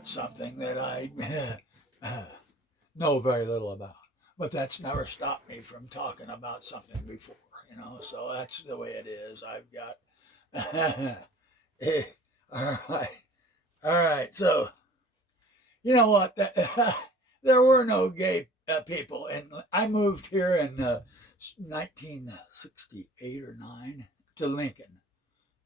about something that I know very little about. But that's never stopped me from talking about something before, so that's the way it is. I've got, all right, all right. So, you know what? There were no gay people. And I moved here in 1968 or 9 to Lincoln,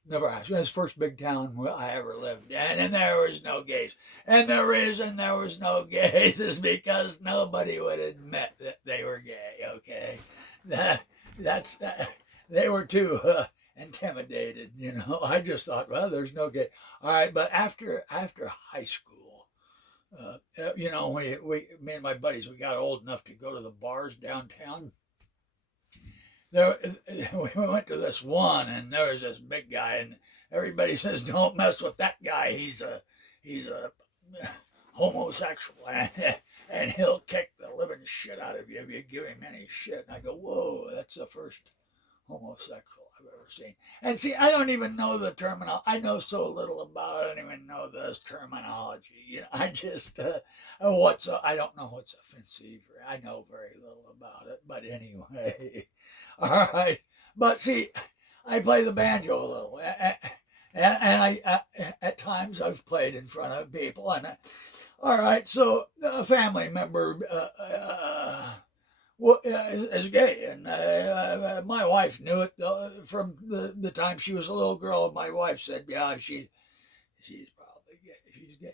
Nebraska. It was the first big town I ever lived in, and there was no gays. And the reason there was no gays is because nobody would admit that they were gay. Okay, that's they were too intimidated. I just thought, well, there's no gay. All right, but after high school, me and my buddies, we got old enough to go to the bars downtown. There, we went to this one, and there was this big guy, and everybody says, "Don't mess with that guy. He's a homosexual, and he'll kick the living shit out of you if you give him any shit." And I go, "Whoa, that's the first homosexual I've ever seen." And see, I don't even know the terminology. I know so little about it. I don't even know the terminology. I just I don't know what's offensive. I know very little about it. But anyway. All right, but see, I play the banjo a little, and I at times I've played in front of people, and all right, so a family member is gay, and my wife knew it from the time she was a little girl. My wife said, "Yeah, she's probably gay. She's gay."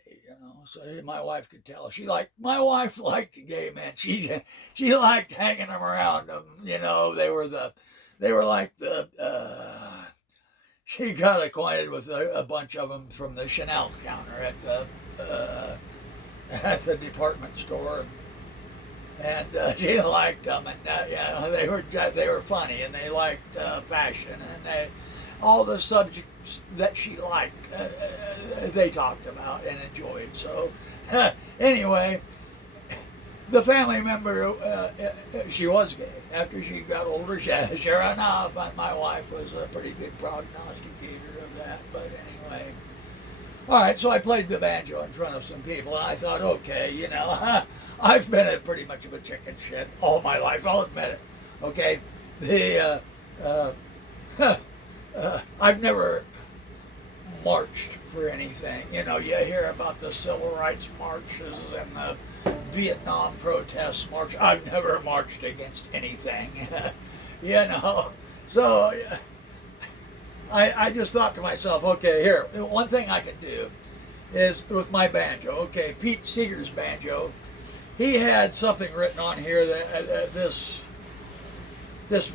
So my wife could tell. My wife liked gay men. She liked hanging them around them. They were like she got acquainted with a bunch of them from the Chanel counter at the department store, and she liked them, and they were funny, and they liked fashion, and all the subjects that she liked, they talked about and enjoyed. So, anyway, the family member, she was gay. After she got older, sure enough, my wife was a pretty good prognosticator of that. But anyway, all right, so I played the banjo in front of some people, and I thought, okay, I've been pretty much of a chicken shit all my life. I'll admit it. Okay, I've never marched for anything. You hear about the civil rights marches and the Vietnam protests march. I've never marched against anything. So I just thought to myself, okay, here, one thing I can do is with my banjo. Okay, Pete Seeger's banjo, he had something written on here that this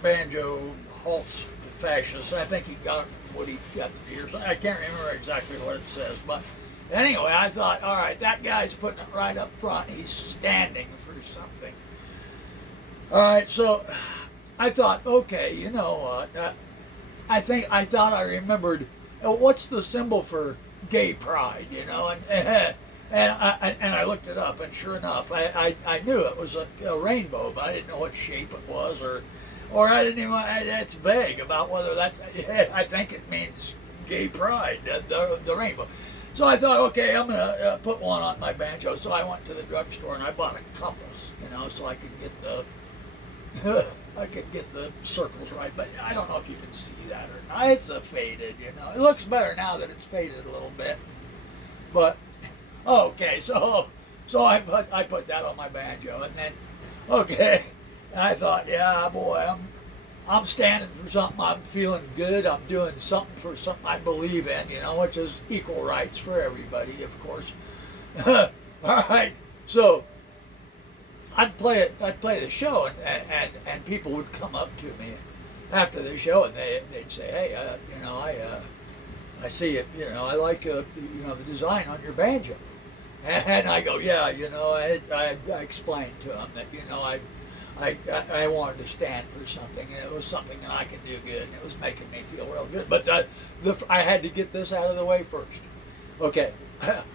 banjo halts fascists. I think he got it from Woody Guthrie or something. I can't remember exactly what it says, but anyway, I thought, all right, that guy's putting it right up front. He's standing for something. All right, so I thought, okay, you know what? I thought I remembered what's the symbol for gay pride, and I looked it up, and sure enough, I knew it was a rainbow, but I didn't know what shape it was, or I didn't even. It's vague about whether that's. I think it means gay pride, the rainbow. So I thought, okay, I'm gonna put one on my banjo. So I went to the drugstore and I bought a compass, so I could get the circles right. But I don't know if you can see that or not. It's a faded, It looks better now that it's faded a little bit. But okay, so I put that on my banjo, and then okay. And I thought, yeah, boy, I'm standing for something. I'm feeling good. I'm doing something for something I believe in, which is equal rights for everybody, of course. All right, so I'd play the show, and people would come up to me after the show, and they'd say, hey, I see it, I like the design on your banjo, and I go, yeah, I explained to them that I wanted to stand for something, and it was something that I could do good, and it was making me feel real good. But I had to get this out of the way first. Okay,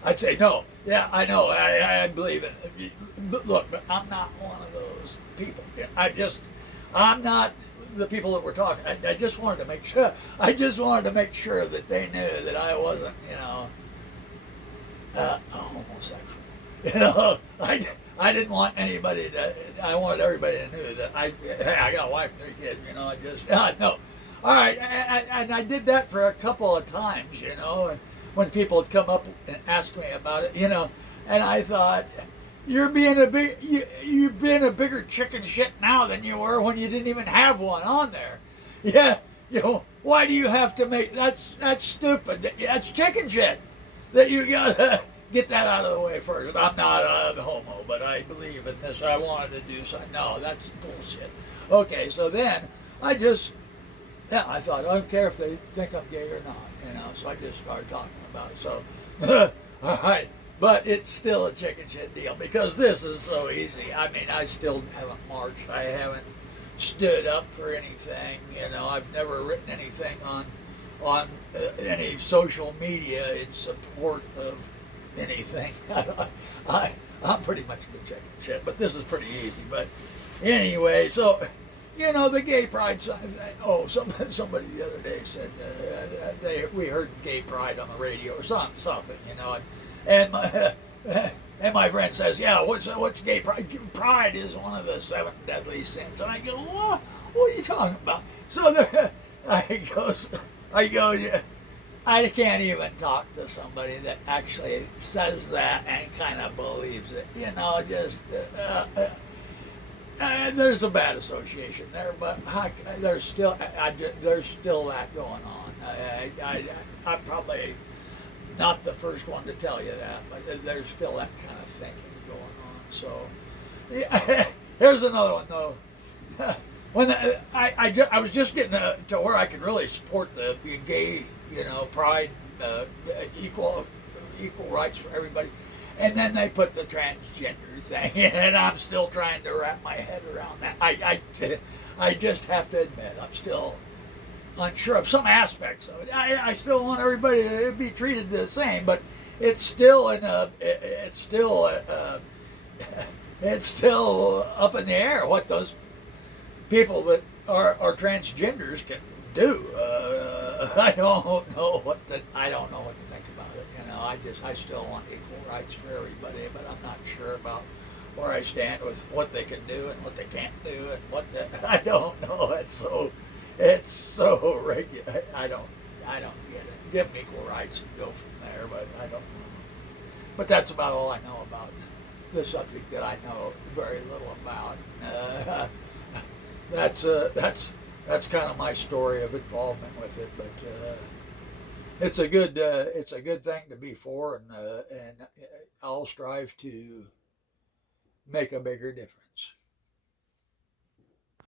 I'd say no. Yeah, I know. I believe in it. Look, but I'm not one of those people. I'm not the people that we're talking. I just wanted to make sure. I just wanted to make sure that they knew that I wasn't, a homosexual. You know, I didn't want anybody to. I wanted everybody to know that hey, I got a wife and 3 kids. You know, I just no. All right, and I did that for a couple of times. You know, and when people would come up and ask me about it, you know, and I thought, you've been a bigger chicken shit now than you were when you didn't even have one on there. Yeah, you know, why do you have to make that's stupid. That's chicken shit. That you gotta get that out of the way first. I'm not a homo, but I believe in this. I wanted to do something. No, that's bullshit. Okay, so then I just, yeah, I thought, I don't care if they think I'm gay or not, you know, so I just started talking about it. So, all right, but it's still a chicken shit deal because this is so easy. I mean, I still haven't marched. I haven't stood up for anything, you know. I've never written anything on any social media in support of anything. I'm pretty much a chicken shit, but this is pretty easy. But anyway, so you know the gay pride. Oh, somebody the other day said we heard gay pride on the radio or something, you know, and my and my friend says, yeah, what's gay pride? Pride is one of the 7 deadly sins, and I go, what are you talking about? So there, I go, yeah. I can't even talk to somebody that actually says that and kind of believes it. You know, just there's a bad association there, but there's still that going on. I'm probably not the first one to tell you that, but there's still that kind of thinking going on. So yeah, here's another one though. When I was just getting to where I could really support the gay, you know, pride, equal rights for everybody, and then they put the transgender thing in, and I'm still trying to wrap my head around that. I just have to admit I'm still unsure of some aspects of it. I still want everybody to be treated the same, but it's still it's still up in the air what those people that are transgenders can do. I don't know what to think about it. You know, I still want equal rights for everybody, but I'm not sure about where I stand with what they can do and what they can't do and I don't know. It's so regular. I don't get it. Give them equal rights and go from there, but I don't know. But that's about all I know about the subject that I know very little about. That's kind of my story of involvement with it, but it's a good thing to be for, and I'll strive to make a bigger difference.